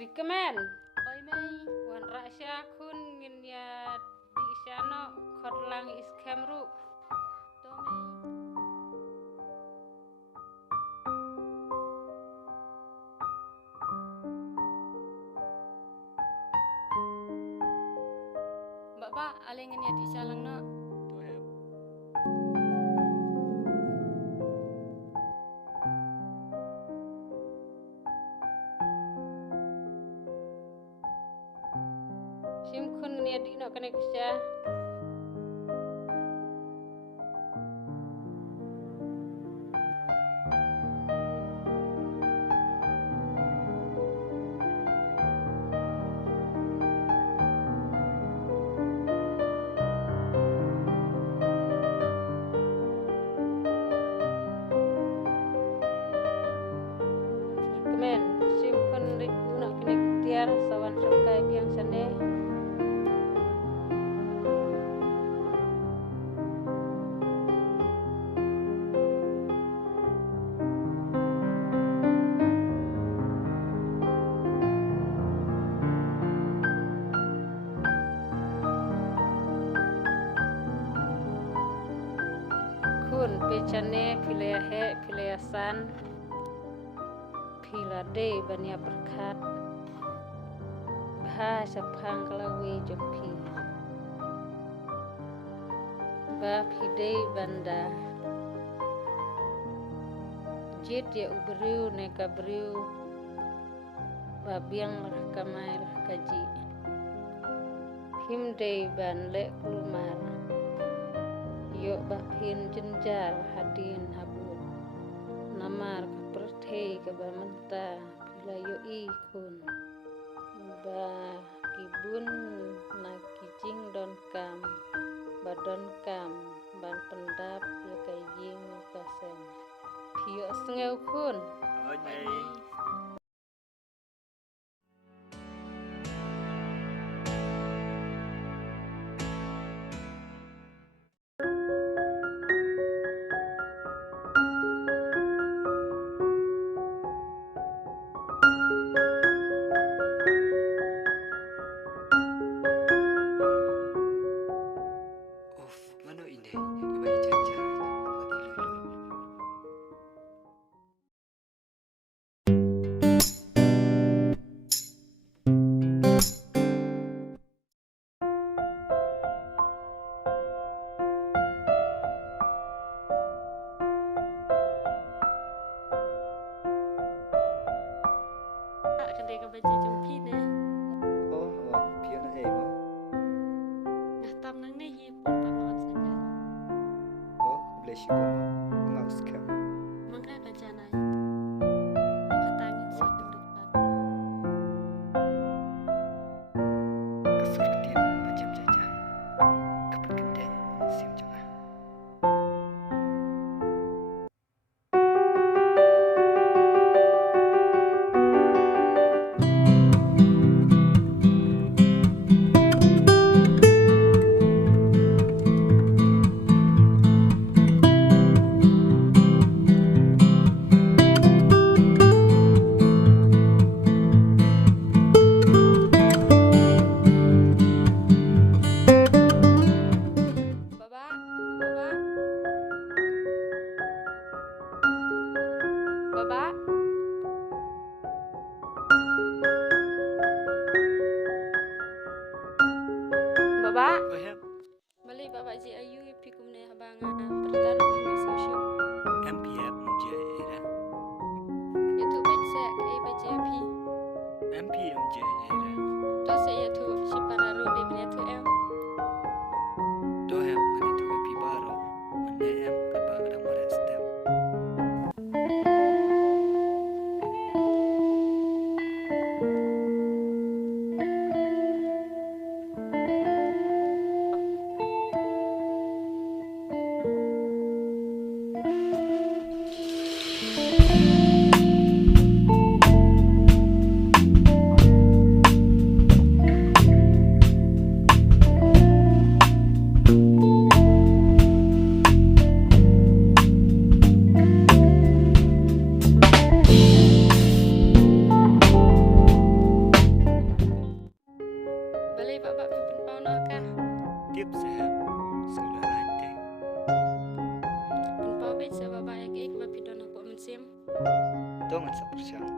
Rikemen, Oi Mei, wan raksya kun ngin ya di sana khotlang iskamru. to Mei. Mbak Pak, alingin ya di salang no. Sim kun ya di no kene kusya. Rikemen, sim kun rik no kene tiar sawan sangkai biang sane. Kun pechane pilaya he pilaya san pilade bania berkat bahasa pangkalawi jompi ba pide banda jit ya ubriu ne kabriu babiang lah kamail kaji himde ban le kulmar yo bapin jenjar hadin habut namar kaperthei kabamenta pila yo ikun ba kibun na kijing don kam badon kam ban pendap ya kaying kasen pio sengeu kun Oi Mei. Mano ini, iba jaja, buat ilu. Tak kena ke baca jumpi ne. Oh, pion na mo. Nah tam nang ne hi pun pamawan saja. Oh, bless you mo. Mga scam. Mangka kaca nai. Katangin sa depan. Kesurutin macam jaja. Kapan gede, sim jangan. Bali bapak pimpin pau no kah? Tiếp sehat. Sekolah lantai. Pin pau bet sa bapak yak ik ba pidono po mensim. Tungan sa persyang.